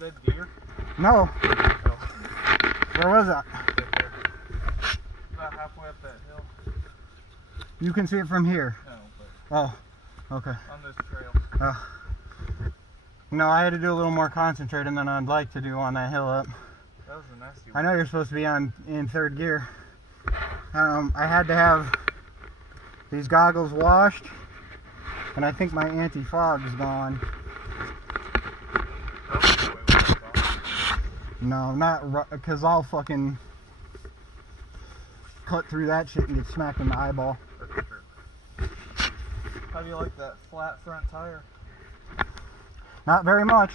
dead deer? No. Oh. Where was that? Right there. About halfway up that hill. You can see it from here. No, but Oh, okay. on this trail. Oh. No, I had to do a little more concentrating than I'd like to do on that hill up. That was a nasty I one. know you're supposed to be in third gear. I had to have these goggles washed, and I think my anti-fog's gone. No, not because I'll fucking cut through that shit and get smacked in the eyeball. That's true. How do you like that flat front tire? Not very much.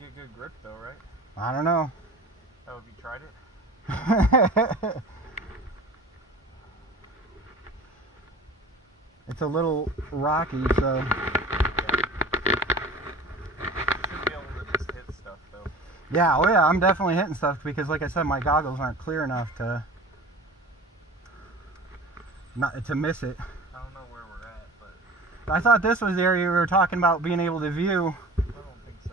You get good grip though, right? I don't know. Oh, have you tried it? It's a little rocky, so. Yeah. You should be able to just hit stuff though. Yeah, oh yeah, I'm definitely hitting stuff because, like I said, my goggles aren't clear enough to miss it. I don't know where we're at, but I thought this was the area we were talking about being able to view, I don't think so.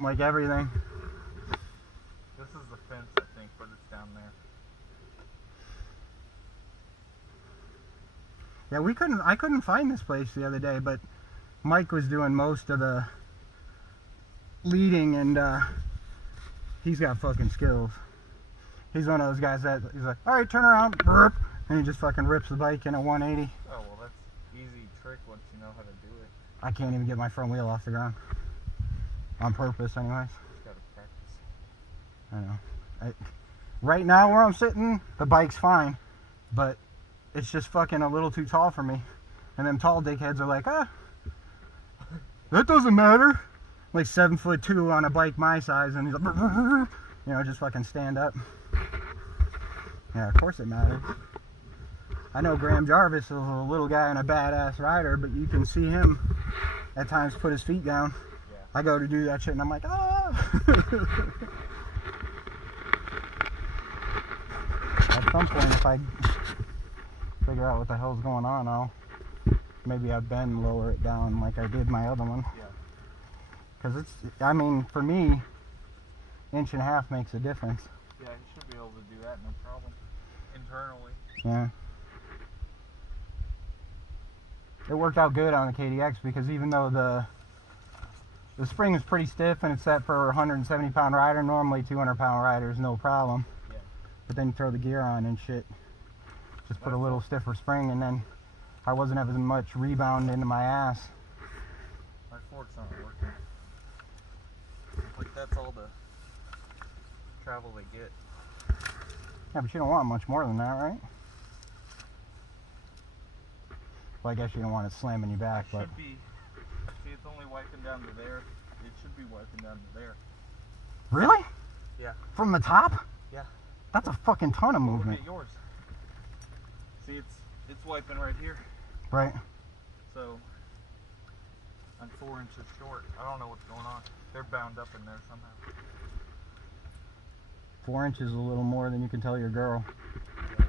like, everything. This is the fence, I think, but it's down there. Yeah, I couldn't find this place the other day, but Mike was doing most of the leading, and he's got fucking skills. He's one of those guys that he's like, all right, turn around, burp, and he just fucking rips the bike in a 180. Oh, well, that's easy trick once you know how to do it. I can't even get my front wheel off the ground. On purpose, anyways. Just gotta practice. I know. Right now, where I'm sitting, the bike's fine, but it's just fucking a little too tall for me. And them tall dickheads are like, ah, that doesn't matter. Like 7'2" on a bike my size, and he's like, you know, just fucking stand up. Yeah, of course it matters. I know Graham Jarvis is a little guy and a badass rider, but you can see him at times put his feet down. Yeah. I go to do that shit and I'm like, ah! At some point, if I figure out what the hell's going on, maybe I'll bend, lower it down like I did my other one. Yeah. Because I mean, for me, 1.5 inches makes a difference. Yeah, you should be able to do that, no problem. Internally. Yeah. It worked out good on the KDX because even though the spring is pretty stiff and it's set for a 170-pound rider, normally 200-pound rider is no problem. Yeah. But then you throw the gear on and shit, just put a little stiffer spring, and then I wasn't having as much rebound into my ass. My fork's not working. Like, that's all the travel they get. Yeah, but you don't want much more than that, right? Well, I guess you don't want it slamming you back, but... Should be. See, it's only wiping down to there. It should be wiping down to there. Really? Yeah. From the top? Yeah. That's a fucking ton of Look movement. at yours. See, it's wiping right here. Right. So, I'm 4 inches short. I don't know what's going on. They're bound up in there somehow. 4 inches is a little more than you can tell your girl. Yeah.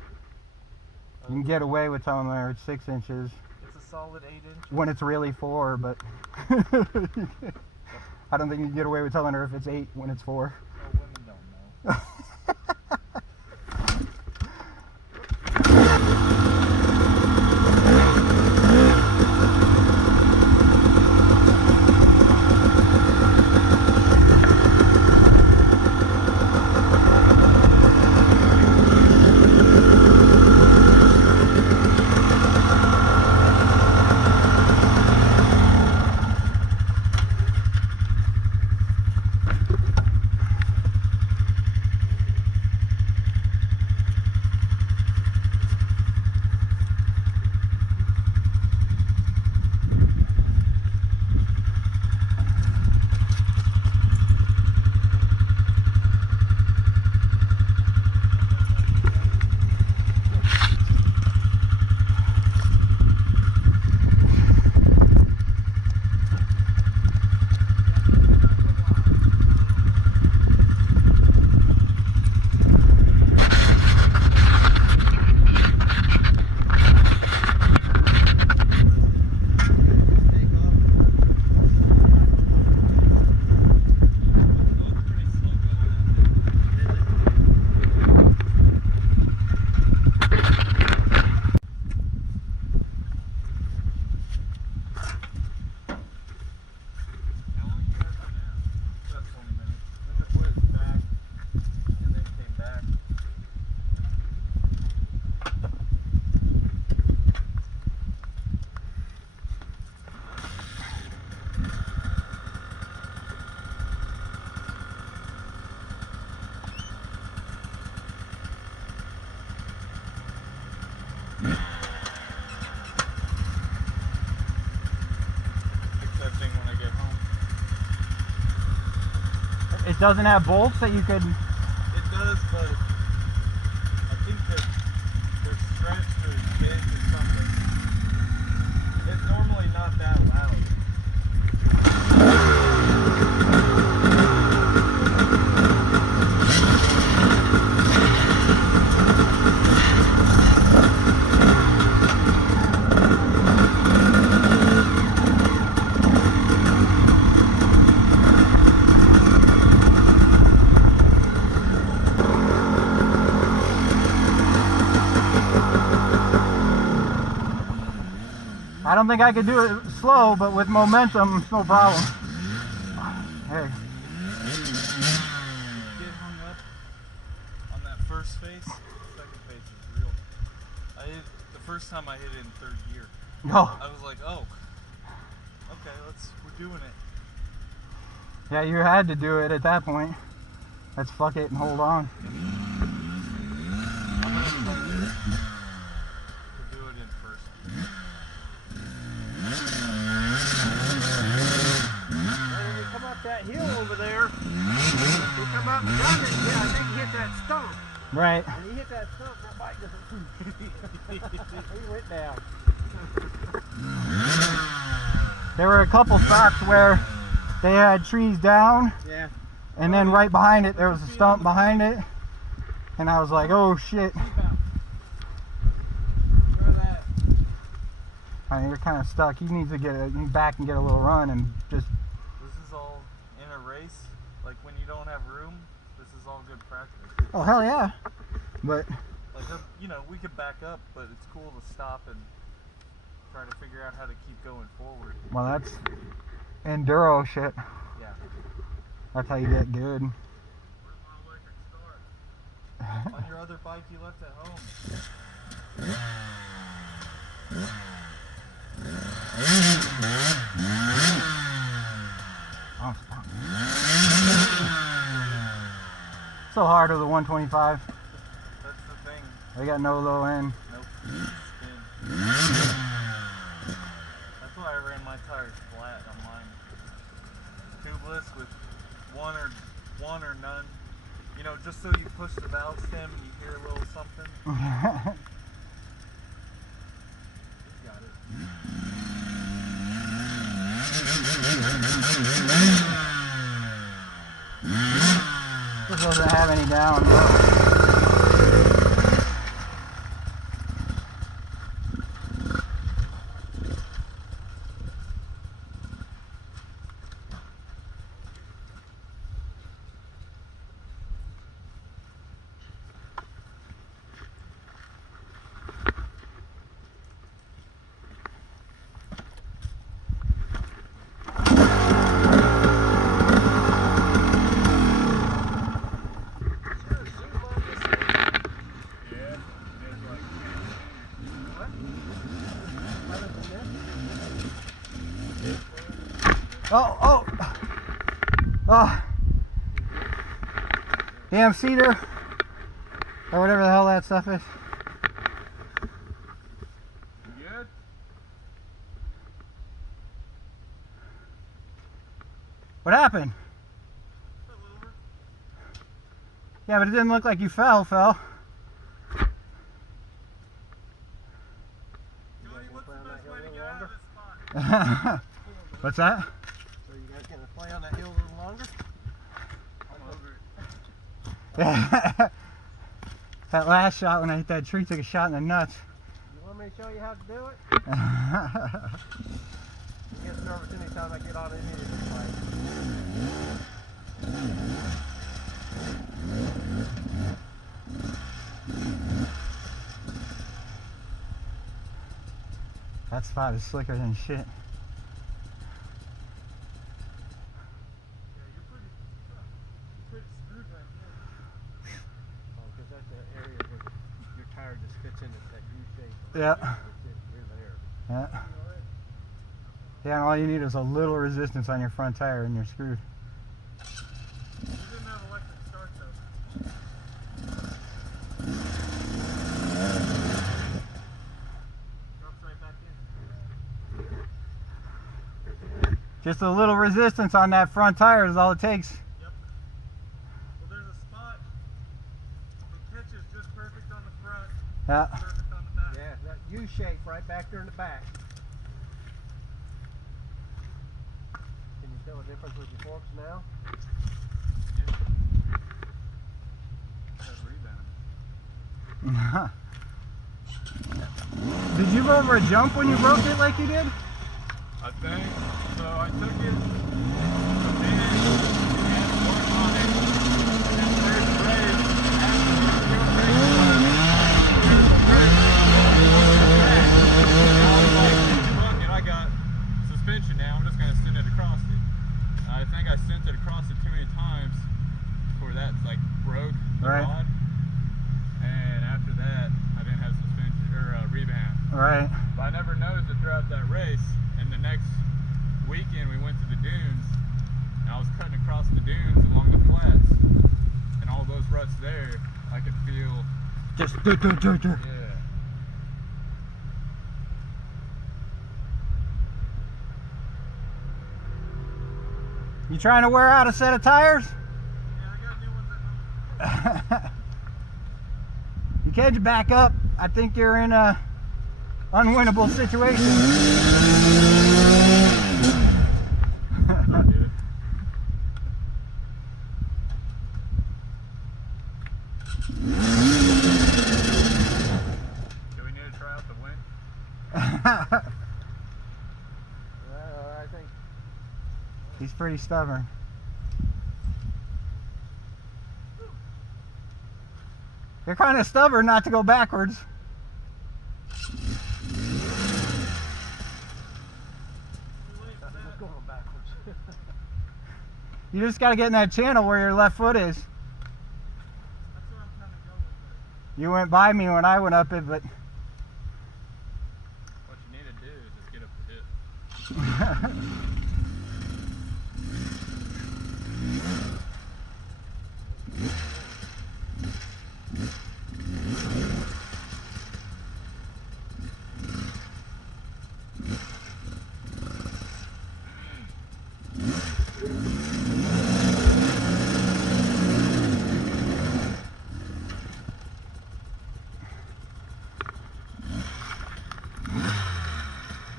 You can get away with telling her it's 6 inches It's a solid 8 inches. when it's really 4, but I don't think you can get away with telling her if it's 8 when it's 4. No, women don't know. doesn't have bolts that you could... It does, but I think that they're stretched or bent or something. It's normally not that loud. I don't think I could do it slow, but with momentum, it's no problem. Hey. Get hung up on that first face. Second face is real. The first time I hit it in third gear. No. I was like, oh, okay, we're doing it. Yeah, you had to do it at that point. Let's fuck it and hold on. I'm gonna try to do it in first gear. When you come up that hill over there, you come up and down it, yeah, I think you hit that stump. Right. When you hit that stump, that bike doesn't. He went down. There were a couple spots where they had trees down, Yeah. and then right behind it there was a stump behind it, and I was like, oh shit. Try that. I mean, you're kind of stuck. He needs to get back and get a little run and just... This is all in a race. Like when you don't have room, this is all good practice. Oh, hell yeah. But... Like, you know, we could back up, but it's cool to stop and try to figure out how to keep going forward. well, that's enduro shit. Yeah. That's how you get good. Where's my electric start? On your other bike you left at home. Oh, stop. So hard with the 125. That's the thing. They got no low end. Nope. Spin. That's why I ran my tires flat on mine. Tubeless with one or none. You know, just so you push the valve stem and you hear a little something. Got it. This doesn't have any down. No. Oh. Damn cedar. Or whatever the hell that stuff is. Good? What happened? Yeah, but it didn't look like you fell. Cody, what's the best way to get out of this spot? What's that? So you guys gonna play on that hill a little longer? I'm over it. Yeah. That last shot when I hit that tree took a shot in the nuts. You want me to show you how to do it? You get nervous anytime I get on in here. It's like, that spot is slicker than shit. because that's the area where your tire just fits into that U shape. Yeah. You're there. Yeah. Yeah, and all you need is a little resistance on your front tire and you're screwed. You didn't have electric start though. Drops right back in. Just a little resistance on that front tire is all it takes. Yep. just perfect on the front. Yeah. Perfect on the back. Yeah, that U shape right back there in the back. Can you tell the difference with your forks now? Did you go over a jump when you broke it like you did? I think so. I took it, and worked on it, and then there's the race. After the race I was like, fuck it, I got suspension now. I'm just gonna send it across it. I think I sent it across it too many times before that like broke the Right. rod. And after that, I didn't have suspension or rebound. Right. But I never noticed it throughout that race. And the next weekend, we went to the dunes. And I was cutting across the dunes along the flats, and all those ruts there, I could feel. Just. Yeah. You trying to wear out a set of tires? Yeah, I got new ones at home. You can't back up. I think you're in a unwinnable situation. I did. Do we need to try out the wind? I think. He's pretty stubborn. You're kind of stubborn not to go backwards. Just going backwards. You just got to get in that channel where your left foot is. That's where I'm kind of going with it. You went by me when I went up it, but What you need to do is just get up the hip.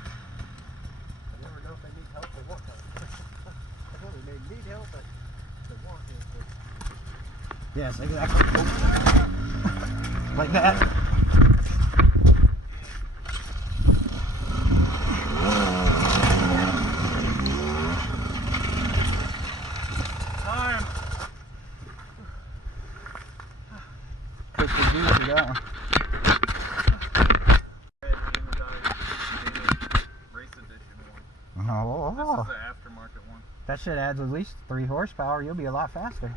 I never know if they need help or want help. I know they may need help, but they want help. yes, exactly. Like that. Time. Quick to do for that one. Race edition one. Oh, This is the aftermarket one. that shit adds at least 3 horsepower. You'll be a lot faster.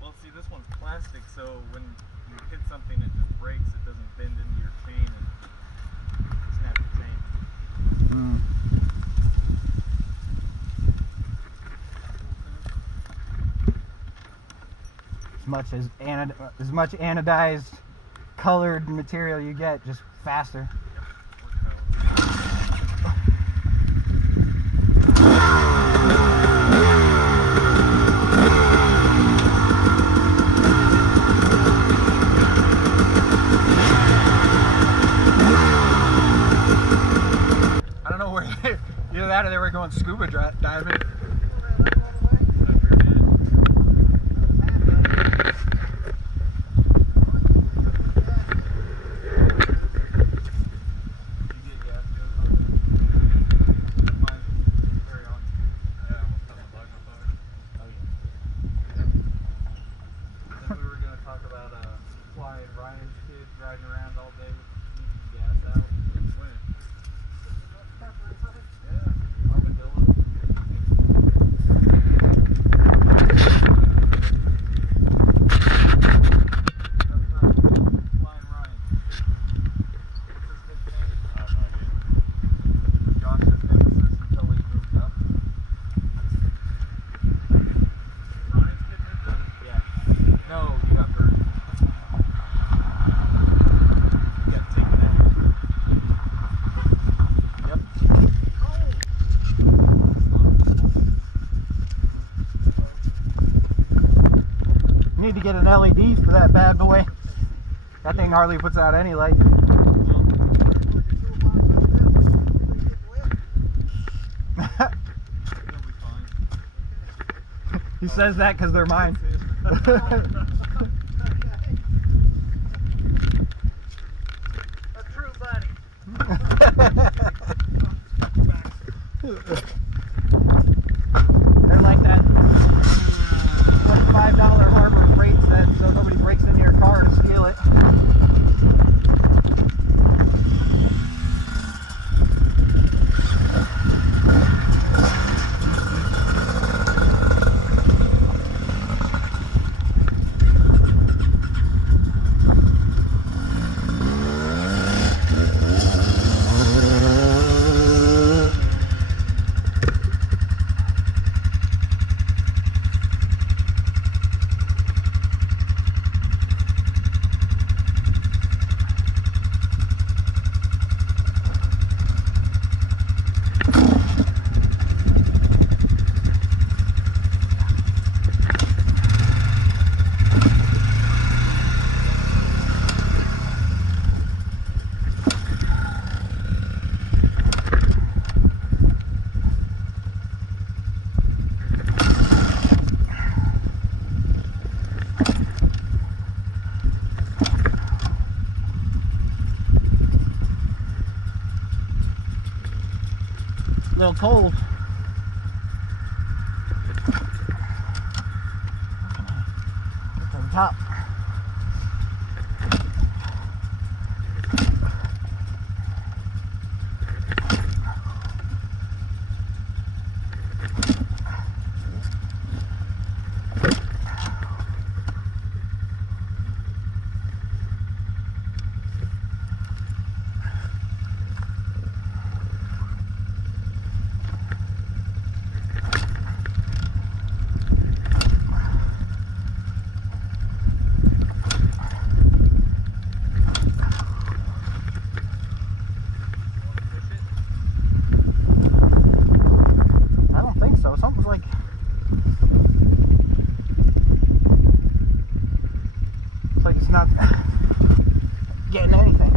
Well, see, this one's plastic, so when you hit something, it just breaks. It doesn't bend into your chain and snap the chain. Mm. As much anodized, colored material you get, just faster. I don't know where either that or they were going scuba diving. Need to get an LED for that bad boy. That thing hardly puts out any light. He says that because they're mine. A true buddy. They're like that $25 Harbor Freight set, so nobody breaks into your car to steal it. A little cold. Get to the top. Something's like it's like it's not getting anything.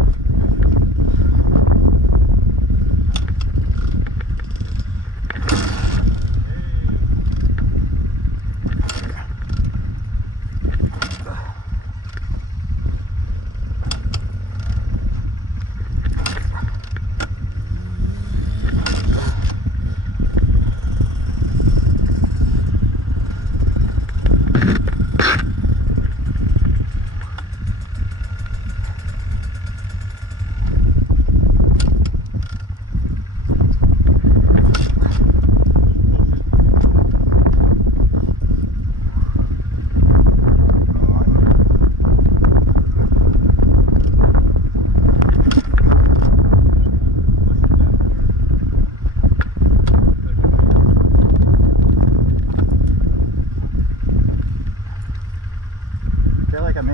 Feel like I'm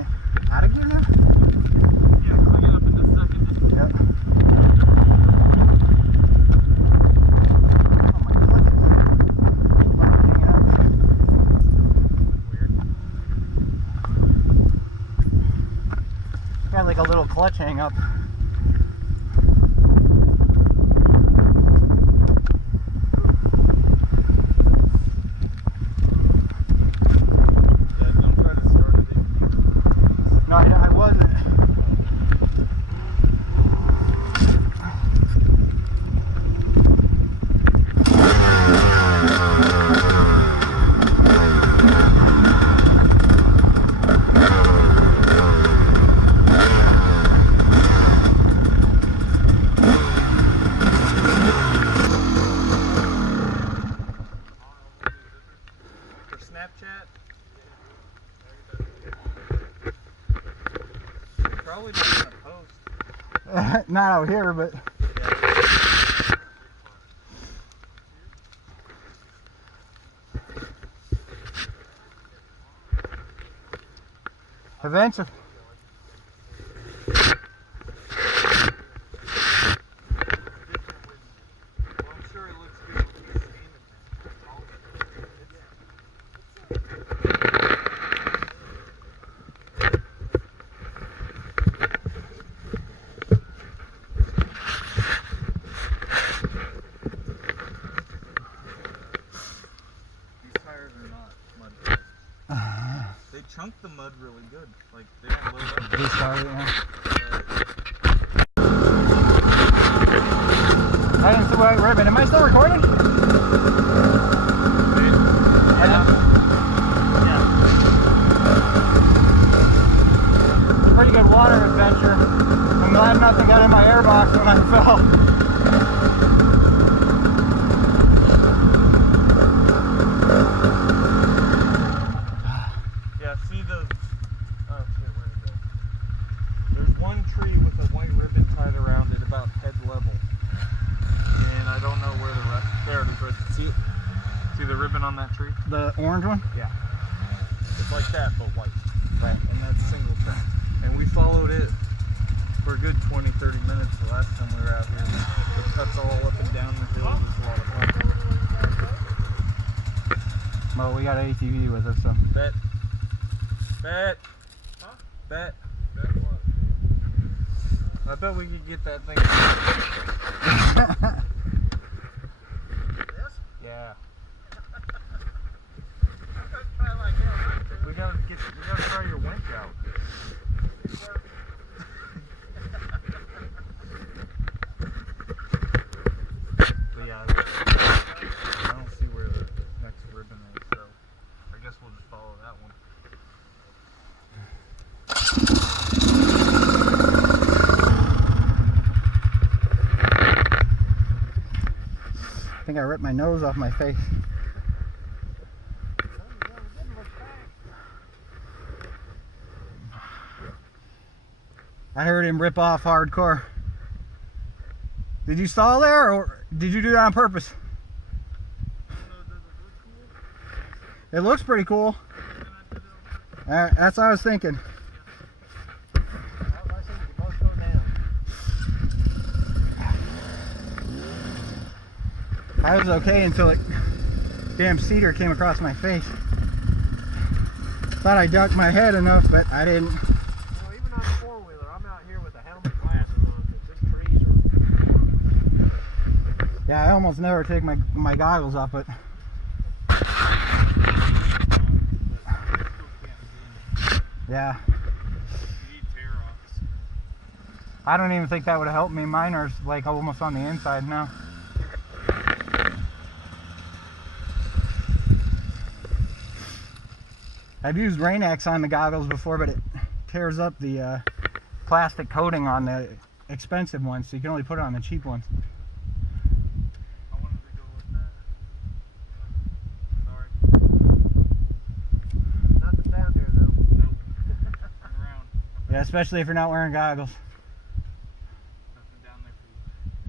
out of gear now? Yeah, clean it up in just a second. Yep. Oh, my clutch is fucking hanging out. Weird. Got like a little clutch hang up. Yeah, don't try to start it. No, I wasn't. For Snapchat? Probably not gonna post. Not out here, but eventually. Well, I'm sure it looks good when you're standing there. chunk the mud really good. Like they don't load up. They started, yeah. I didn't see white ribbon. Am I still recording? It's a pretty good water adventure. I'm glad nothing got in my airbox when I fell. Yeah, see the. Oh shit, where'd it go? There's one tree with a white ribbon tied around it about head level. And I don't know where the rest. There it is, right. See it? See the ribbon on that tree? The orange one? Yeah. It's like that, but white. Right. And that's single track. And we followed it for a good 20-30 minutes the last time we were out here. It cuts all up and down the hill. It's a lot of fun. Well, we got an ATV with us, so. Bet. Bet. Huh? Bet. Bet what? I bet we could get that thing. This? Yeah. Try like hell not to. We gotta try your winch out. But yeah, I don't see where the next ribbon is, so I guess we'll just follow that one. I think I ripped my nose off my face. I heard him rip off hardcore. Did you stall there, or did you do that on purpose? It looks pretty cool. That's what I was thinking. I was okay until it damn cedar came across my face. Thought I ducked my head enough, but I didn't. You know, even on a four-wheeler, I'm out here with a helmet and glasses on because these trees are. Yeah, I almost never take my goggles off, but yeah. You need tear-offs. I don't even think that would have helped me. Mine are like almost on the inside now. I've used Rain-X on the goggles before, but it tears up the plastic coating on the expensive ones, so you can only put it on the cheap ones. I wanted to go with that. Sorry. Nothing down there though. Nope. Turn around. Yeah, especially if you're not wearing goggles. Nothing down there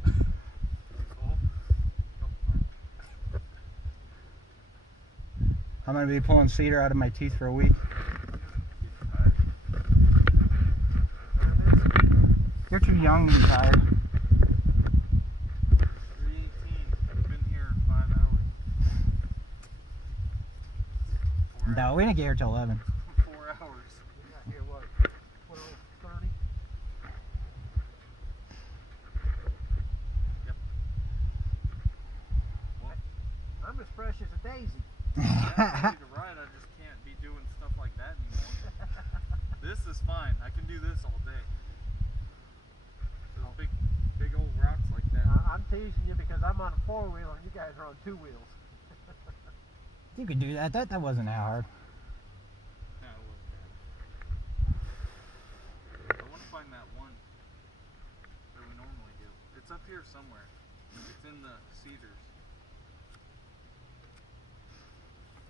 for you. Oh. Couple times. I'm going to be pulling cedar out of my teeth for a week. You're too young to be tired. 3:18. I've been here 5 hours. 4 No, we didn't get here till 11. 4 hours. We got here what? 12:30. Yep. Well, I'm as fresh as a daisy. yeah, I need to ride. I just can't be doing stuff like that anymore. This is fine. I can do this all day. Those big old rocks like that. I'm teasing you because I'm on a four-wheeler and you guys are on two wheels. You could do that. That wasn't that hard. No, it wasn't bad. I want to find that one that we normally do. It's up here somewhere. It's in the cedars.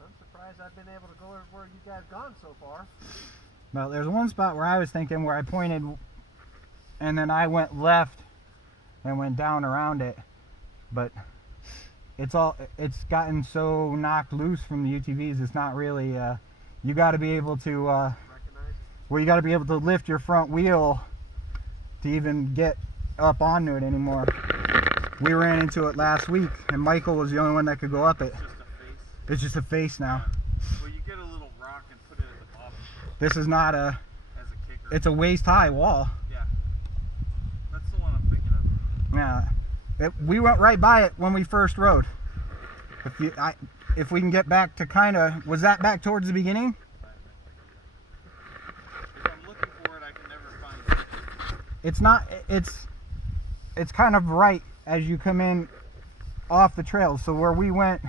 I'm surprised I've been able to go everywhere you guys gone so far. Well, there's one spot where I was thinking where I pointed and then I went left and went down around it, but it's gotten so knocked loose from the UTVs. It's not really you got to be able to Recognize? well, you got to be able to lift your front wheel to even get up onto it anymore. We ran into it last week and Michael was the only one that could go up it. It's just a face. It's just a face now. Well, you get a little rock and put it at the bottom This is not a, as a kicker. it's a waist high wall. Yeah. That's the one I'm thinking of. Yeah, we went right by it when we first rode. If we can get back to kind of, was that back towards the beginning? It's not, it's kind of right as you come in off the trails. So where we went